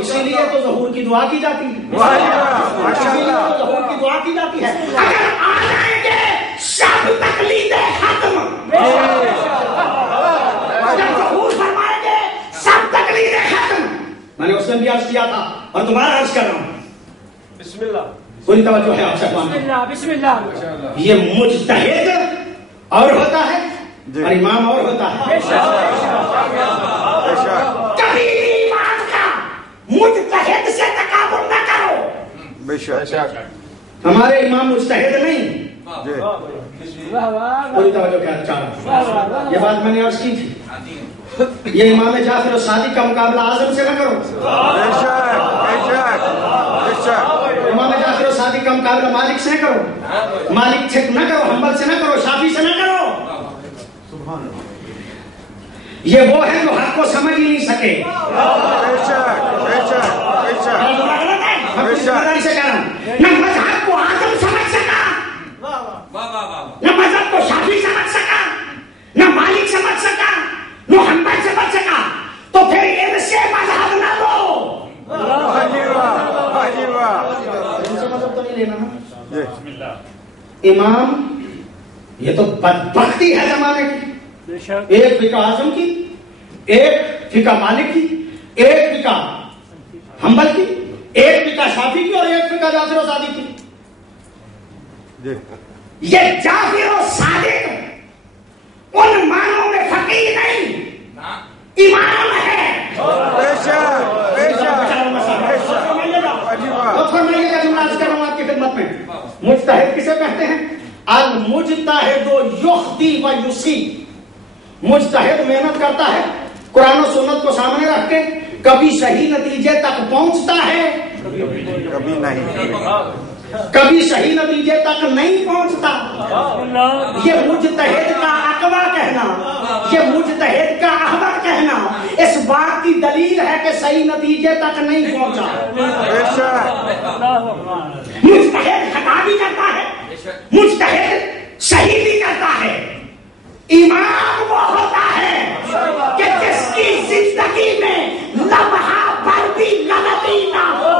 اسی لیے تو ظہور کی دعا کی جاتی ہے، اسی لیے تو ظہور کی دعا کی جاتی ہے. اگر آ جائیں گے سب تقلیدیں ختم، اگر ظہور فرمائیں گے سب تقلیدیں ختم. میں نے اس دن بھی عرض کیا تھا اور دوبارہ عرض کر رہا ہوں. بسم اللہ. پوری توجہ ہے آپ سے. بسم اللہ. یہ مجتہد اور ہوتا ہے اور امام اور ہوتا ہے. کبھی بھی امام کا مجتہد سے تقابل نہ کرو. ہمارے امام مجتہد نہیں. پوری توجہ کیا چاہتا ہوں. یہ بات میں نے عرض کی تھی. یہ امام جعفر الصادق کا مقابلہ اعظم سے نہ کرو. امام جعفر الصادق کا مقابلہ مالک سے نہ کرو، مالک سے نہ کرو، حنبل سے نہ کرو، شافعی سے نہ کرو. یہ وہ ہے جو حق کو سمجھ ہی نہیں سکے. سے کہہ رہا ہوں، نہ مذہب کو اعظم سمجھ سکا، نہ مذہب کو شافعی سمجھ سکا، نہ مالک سمجھ سکا، نہ حنبل سمجھ سکا. تو پھر ان سے مذہب نہ لو. مذہب تو نہیں لینا نا. امام یہ تو بدبختی ہے زمانے کی. ایک فقہ اعظم کی، ایک فقہ مالک کی، ایک فقہ حنبل کی، ایک فقہ شافعی کی اور ایک فقہ جعفر الصادق کی. یہ جعفر الصادق ان معنوں میں فقیہ نہیں، امام ہے. آپ کی خدمت میں مجتہد کسے کہتے ہیں؟ المجتہد یخطی و یصیب. مجتہد محنت کرتا ہے، قرآن و سنت کو سامنے رکھ کے کبھی صحیح نتیجے تک پہنچتا ہے، کبھی نہیں، کبھی صحیح نتیجے تک نہیں پہنچتا. یہ مجتہد کا اقوا کہنا، یہ مجتہد کا احمد کہنا اس بات کی دلیل ہے کہ صحیح نتیجے تک نہیں پہنچا. مجتہد خطا بھی کرتا ہے، مجتہد صحیح بھی کرتا ہے. امام وہ ہوتا ہے کہ جس کی زندگی میں لمحہ پر بھی غلطی نہ ہو.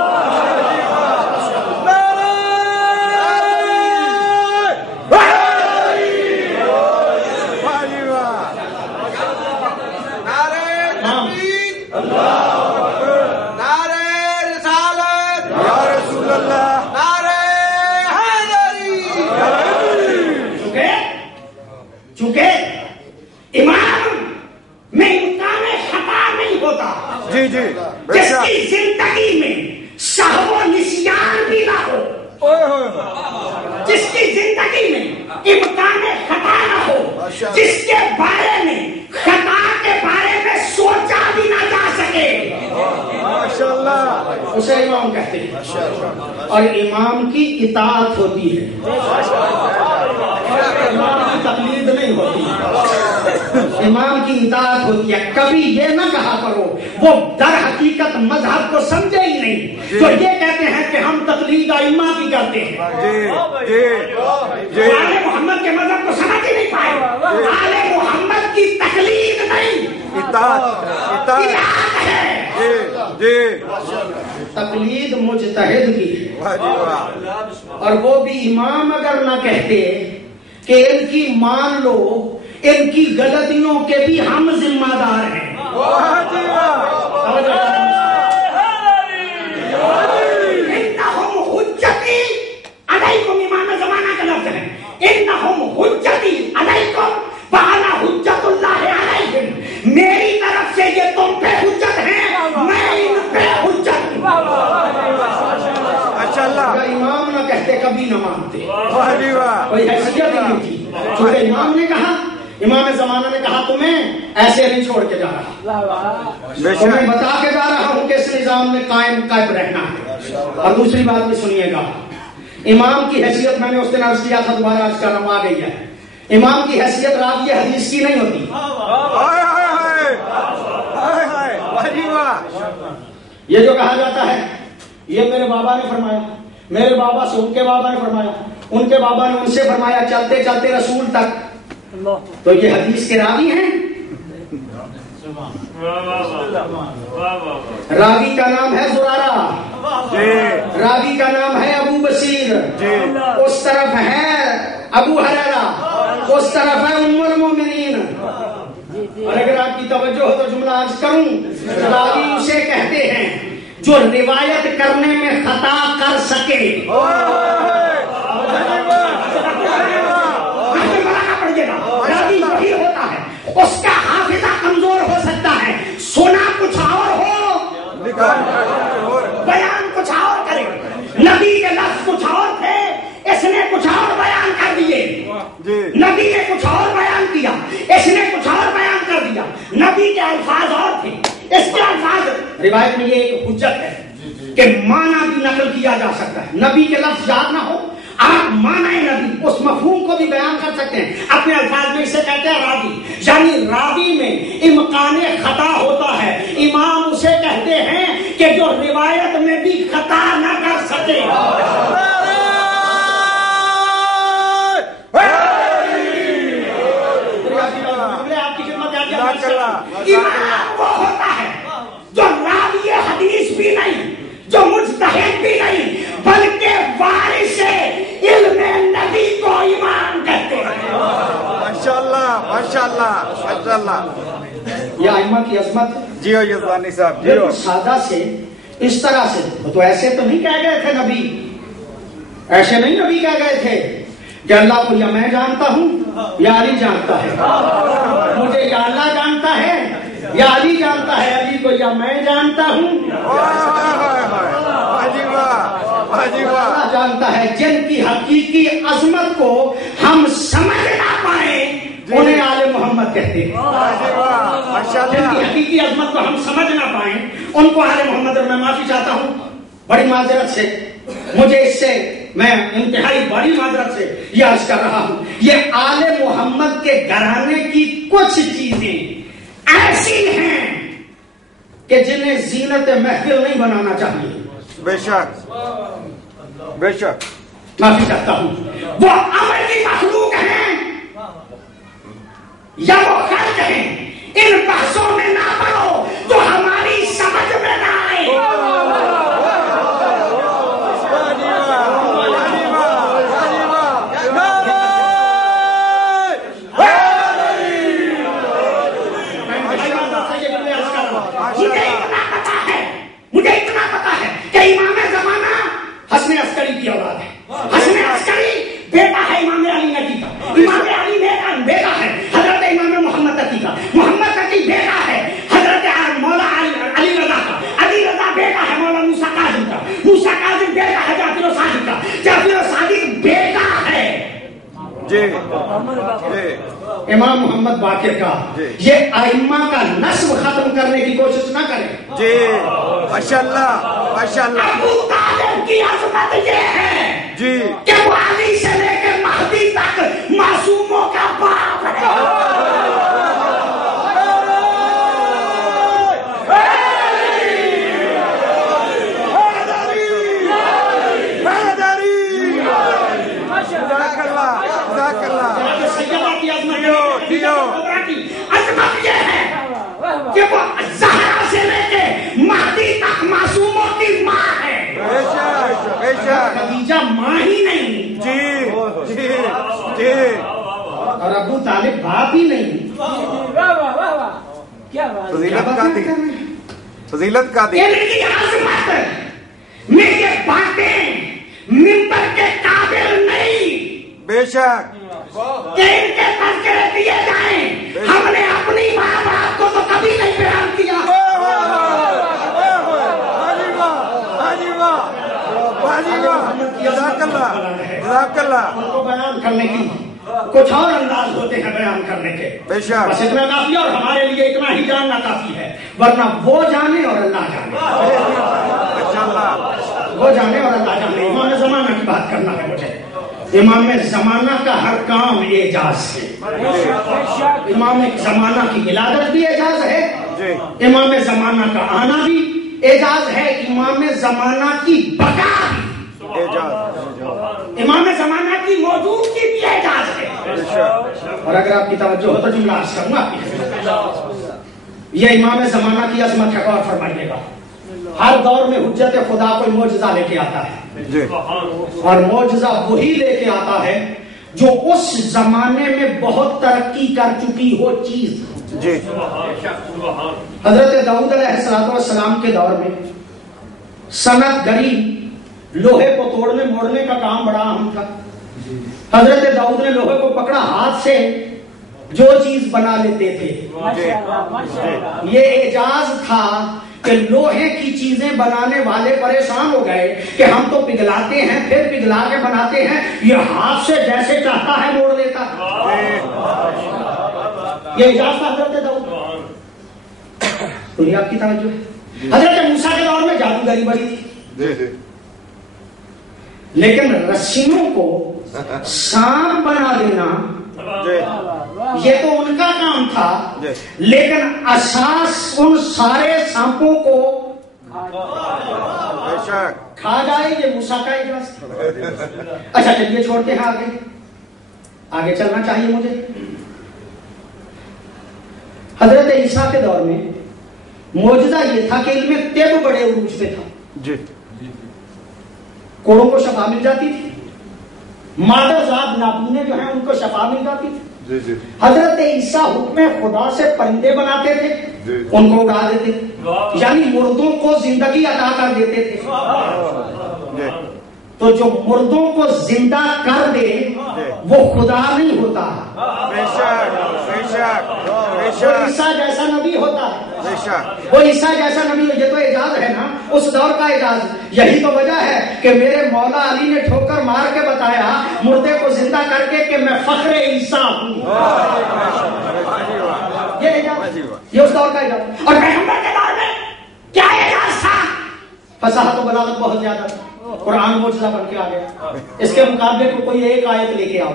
چونکہ امام میں امکان خطا نہیں ہوتا، جس کی زندگی میں سہو و نسیان بھی نہ ہو، جس کی زندگی میں امکان خطا نہ ہو، جس کے بارے میں خطا کے بارے میں سوچا بھی نہ جا سکے، اسے امام کہتے ہیں. اور امام کی اطاعت ہوتی ہے، امام کی تقلید نہیں ہوتی. امام کی اطاعت ہوتی ہے. کبھی یہ نہ کہا کرو وہ در حقیقت مذہب کو سمجھے ہی نہیں، تو یہ کہتے ہیں کہ ہم تقلید ائمہ کی کرتے ہیں. آل محمد کے مذہب کو سمجھ ہی نہیں پائے. آل محمد کی تقلید نہیں، اطاعت ہے. تقلید مجتہد کی ہے. اور وہ بھی امام اگر نہ کہتے کہ ان کی مان لو، ان کی غلطیوں کے بھی ہم ذمہ دار ہیں. انہم حجتی علیکم، امام زمانہ کا لفظ ہے. انہم حجتی علیکم وانا حجت اللہ علیہم. میری طرف سے یہ تم پہ حجت ہے، میں ان پہ حجت ہوں. اگر امام نہ کہتے کبھی نہ مانتے، کوئی حیثیت ہی نہیں تھی. چونکہ امام نے کہا، امام زمانہ نے کہا تمہیں ایسے نہیں چھوڑ کے جا رہا، تمہیں بتا کے جا رہا ہوں کہ اس نظام میں قائم رہنا ہے. اور دوسری بات بھی سنیے گا، امام کی حیثیت میں نے اس دن عرض کیا تھا، دوبارہ عرض کرنا آ گئی ہے. امام کی حیثیت راوی حدیث کی نہیں ہوتی. یہ جو کہا جاتا ہے یہ میرے بابا نے فرمایا، میرے بابا سے ان کے بابا نے فرمایا، ان کے بابا نے ان سے فرمایا، چلتے چلتے رسول تک، تو یہ حدیث کے راوی ہیں؟ راوی کا نام ہے زرارہ، راوی کا نام ہے ابو بصیر، اس طرف ہے ابو ہریرہ، اس طرف ہے ام المومنین۔ اور اگر آپ کی توجہ ہو تو جملہ عرض کروں، راوی اسے کہتے ہیں جو روایت کرنے میں خطا کر سکے۔ راوی وہی ہوتا ہے، اس کا حافظہ کمزور ہو سکتا ہے، سنا کچھ اور ہو، بیان کچھ اور کرے۔ نبی کے لفظ کچھ اور تھے، اس نے کچھ اور بیان کر دیے، نبی نے کچھ اور بیان کیا، اس نے کچھ اور بیان کر دیا۔ نبی کے الفاظ اور تھے، اس کے الفاظ۔ روایت میں یہ ایک حجت ہے کہ معنی بھی نقل کیا جا سکتا ہے، نبی کے لفظ یاد نہ ہو، آپ معنی نبی اس مفہوم کو بھی بیان کر سکتے ہیں اپنے الفاظ میں۔ اسے کہتے ہیں راوی، یعنی راوی میں امکان خطا ہوتا ہے، امام اسے کہتے ہیں کہ جو روایت میں بھی خطا نہ کر سکے۔ آپ کی خدمت امام وہ ہوتا ہے جو راوی حدیث بھی نہیں، جو مجتہد بھی نہیں، بلکہ وارث علم نبی کو امام کہتے ہیں۔ ماشاءاللہ ماشاءاللہ ماشاءاللہ، یہ ائمہ کی عظمت۔ جیو یزدانی صاحب جیو۔ سادہ سے اس طرح سے تو ایسے تو نہیں کہہ گئے تھے نبی، ایسے نہیں نبی کہہ گئے تھے کہ اللہ کو یا میں جانتا ہوں یا علی جانتا ہے، مجھے یا اللہ جانتا ہے یا علی جانتا ہے، علی کو یا میں جانتا ہوں اللہ جانتا ہے۔ جن کی حقیقی عظمت کو ہم سمجھ نہ پائیں انہیں آل محمد کہتے ہیں۔ جن کی حقیقی عظمت کو ہم سمجھ نہ پائیں ان کو آل محمد۔ اور میں معافی چاہتا ہوں بڑی معذرت سے، مجھے اس سے میں انتہائی بڑی معذرت سے یہ عرض کر رہا ہوں، یہ آل محمد کے گھرانے کی کچھ چیزیں ایسی ہیں کہ جنہیں زینت محفل نہیں بنانا چاہیے۔ بے شک بے شک، معافی چاہتا ہوں، وہ امر کی مخلوق ہیں یا وہ خلق ہیں، ان بحثوں میں نہ پڑو تو ہماری سمجھ میں نہ آئے۔ مجھے اتنا پتا ہے کہ امام زمانہ حسن عسکری کی اولاد ہے، حسن عسکری بیٹا ہے امام علی نقی کا، امام علی بیٹا ہے حضرت امام محمد تقی کا، محمد تقی بیٹا ہے حضرت مولا علی رضا کا، علی رضا بیٹا ہے مولا موسیٰ کاظم کا، موسیٰ کاظم بیٹا ہے جعفر صادق کا، جعفر صادق بیٹا ہے جی امام محمد باقر کا۔ یہ ائمہ کا نسب ختم کرنے کی کوشش نہ کریں۔ جی ماشاءاللہ ماشاءاللہ۔ ابو طالب کی عظمت یہ ہے جی کہ وہ علی سے لے کے مہدی تک معصوموں کا باپ ہے۔ عظمت یہ ہے کہ وہ زہرا سے لے کے مہدی تک معصوموں کی ماں ہے۔ خدیجہ ماں ہی نہیں، جی جی جی، اور ابو طالب باپ ہی نہیں۔ فضیلت کا دی، فضیلت کا دی۔ ان کی عظمت میں یہ باتیں منبر کے قابل نہیں بے شک کہ ان کے تذکرے دیے جائیں۔ ہم نے اپنی ماں باپ کو تو کبھی نہیں بیان کیا۔ ان کو بیان کرنے کی کچھ اور انداز ہوتے ہیں بیان کرنے کے، بے شک بس اتنا کافی ہے، اور ہمارے لیے اتنا ہی جاننا کافی ہے، ورنہ وہ جانے اور اللہ جانے، وہ جانے اور اللہ جانے۔ امام زمانہ کی بات کرنا ہے مجھے۔ امام زمانہ کا ہر کام اعجاز ہے۔ امام زمانہ کی ولادت بھی اعجاز ہے، امام زمانہ کا آنا بھی اعجاز ہے، امام زمانہ کی بقا بھی اعجاز، امام زمانہ کی موجودگی بھی اعجاز ہے۔ اور اگر آپ کی توجہ ہو تو جملہ عرض کروں گا۔ یہ امام زمانہ کی عظمت ہے، غور فرمائیے گا. ہر دور میں حجت خدا کوئی معجزہ لے کے آتا ہے، اور معجزہ وہی لے کے آتا ہے جو اس زمانے میں بہت ترقی کر چکی ہو چیز. حضرت داؤد علیہ السلام کے دور میں صنعت گری، لوہے کو توڑنے موڑنے کا کام بڑا اہم تھا. حضرت داؤد نے لوہے کو پکڑا، ہاتھ سے جو چیز بنا لیتے تھے. یہ اعجاز تھا کہ لوہے کی چیزیں بنانے والے پریشان ہو گئے کہ ہم تو پگھلاتے ہیں پھر پگھلا کے بناتے ہیں، یہ ہاتھ سے جیسے چاہتا ہے موڑ دیتا. یہ اعجاز تھا حضرت داؤد. تو یہ آپ کی توجہ ہے. حضرت موسیٰ کے دور میں جادوگری بڑی تھی، لیکن رسیوں کو سانپ بنا دینا یہ تو ان کا کام تھا، لیکن اساس ان سارے سانپوں کو کھا جائے یہ موسیٰ کا اعجاز تھا. اچھا چلیے چھوڑتے ہیں، آگے چلنا چاہیے مجھے. حضرت عیسیٰ کے دور میں معجزہ یہ تھا کہ علم طب بڑے عروج پہ تھا. کوڑوں کو شفا مل جاتی تھی، مادر ذات نابینے جو ہیں ان کو شفا مل جاتی تھی. حضرت عیسیٰ حکم خدا سے پرندے بناتے تھے، ان کو اڑا دیتے، یعنی مردوں کو زندگی عطا کر دیتے تھے. تو جو مردوں کو زندہ کر دے وہ خدا نہیں ہوتا، وہ عیسیٰ جیسا نبی ہوتا ہے. وہ عیسیٰ جیسا نبی، یہ تو اعجاز ہے نا، اس دور کا اعجاز. یہی تو وجہ ہے کہ میرے مولا علی نے ٹھوکر مار کے بتایا مردے کو زندہ کر کے کہ میں فخر عیسیٰ ہوں. یہ اعجاز، یہ اس دور کا اعجاز. اور پیغمبر کے دور میں کیا اعجاز تھا؟ فصاحت و بلاغت بہت زیادہ تھی. قرآن معجزہ بن کے آ گیا. اس کے مقابلے کو کوئی ایک آیت لے کے آؤ،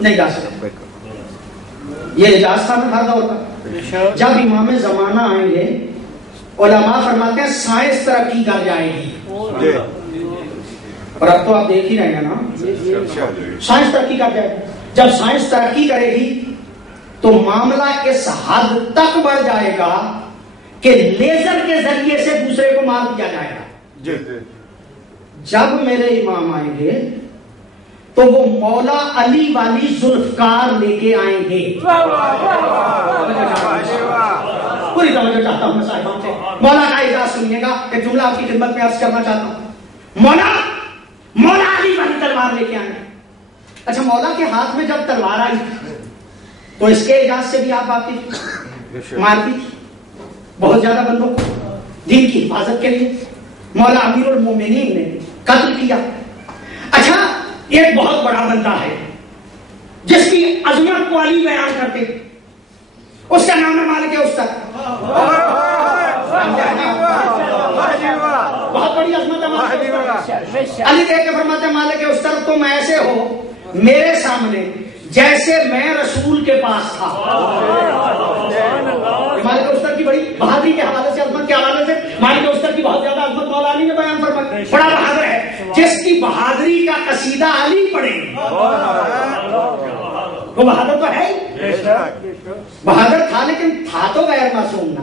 نہیں جا سکتا. یہ اعجاز تھا نا ہر دور کا. جب امام زمانہ آئیں گے، علماء فرماتے ہیں سائنس ترقی کر جائے گی. اور اب تو آپ دیکھ ہی رہے ہیں نا، سائنس ترقی کر جائے گی. جب سائنس ترقی کرے گی تو معاملہ اس حد تک بڑھ جائے گا کہ لیزر کے ذریعے سے دوسرے کو مار دیا جائے گا. جب میرے امام آئیں گے تو وہ مولا علی والی ذوالفقار لے کے آئیں گے. پوری توجہ چاہتا ہوں میں صاحبان سے. مولا کا اعجاز سنیے گا. ایک جملہ آپ کی خدمت میں عرض کرنا چاہتا ہوں. مولا علی والی تلوار لے کے آئیں گے. اچھا، مولا کے ہاتھ میں جب تلوار آئی تو اس کے اعجاز سے بھی آپ واقف، مارتی تھی بہت زیادہ بندوں کو دین کی حفاظت کے لیے. مولا امیر المومنین نے قتل کیا. اچھا، ایک بہت بڑا بندہ ہے جس کی عظمت کو علی بیان کرتے، اس کا نام ہے مالک استر. بہت بڑی عظمت ہے. علی دیکھ کے فرماتے ہیں مالک استر تم ایسے ہو میرے سامنے جیسے میں رسول کے پاس تھا. مالک استر کی بڑی بہادری کے حوالے سے، عظمت کے حوالے سے مالک استر کی بہت زیادہ عظمت مولا علی نے بیان فرمائی. بڑا بہادر ہے، جس کی بہادری کا قصیدہ علی پڑھے وہ بہادر تو ہے ہی. بہادر تھا لیکن تھا تو غیر معصوم نا،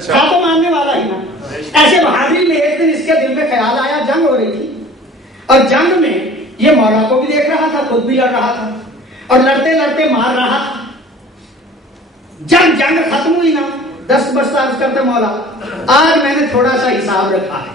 تھا تو ماننے والا ہی نا. ایسے بہادری میں ایک دن اس کے دل میں خیال آیا، جنگ ہو رہی تھی اور جنگ میں یہ مولا کو بھی دیکھ رہا تھا، خود بھی لڑ رہا تھا اور لڑتے لڑتے مار رہا تھا. جنگ ختم ہوئی نا، دست بستہ عرض کرتے مولا آج میں نے تھوڑا سا حساب رکھا ہے.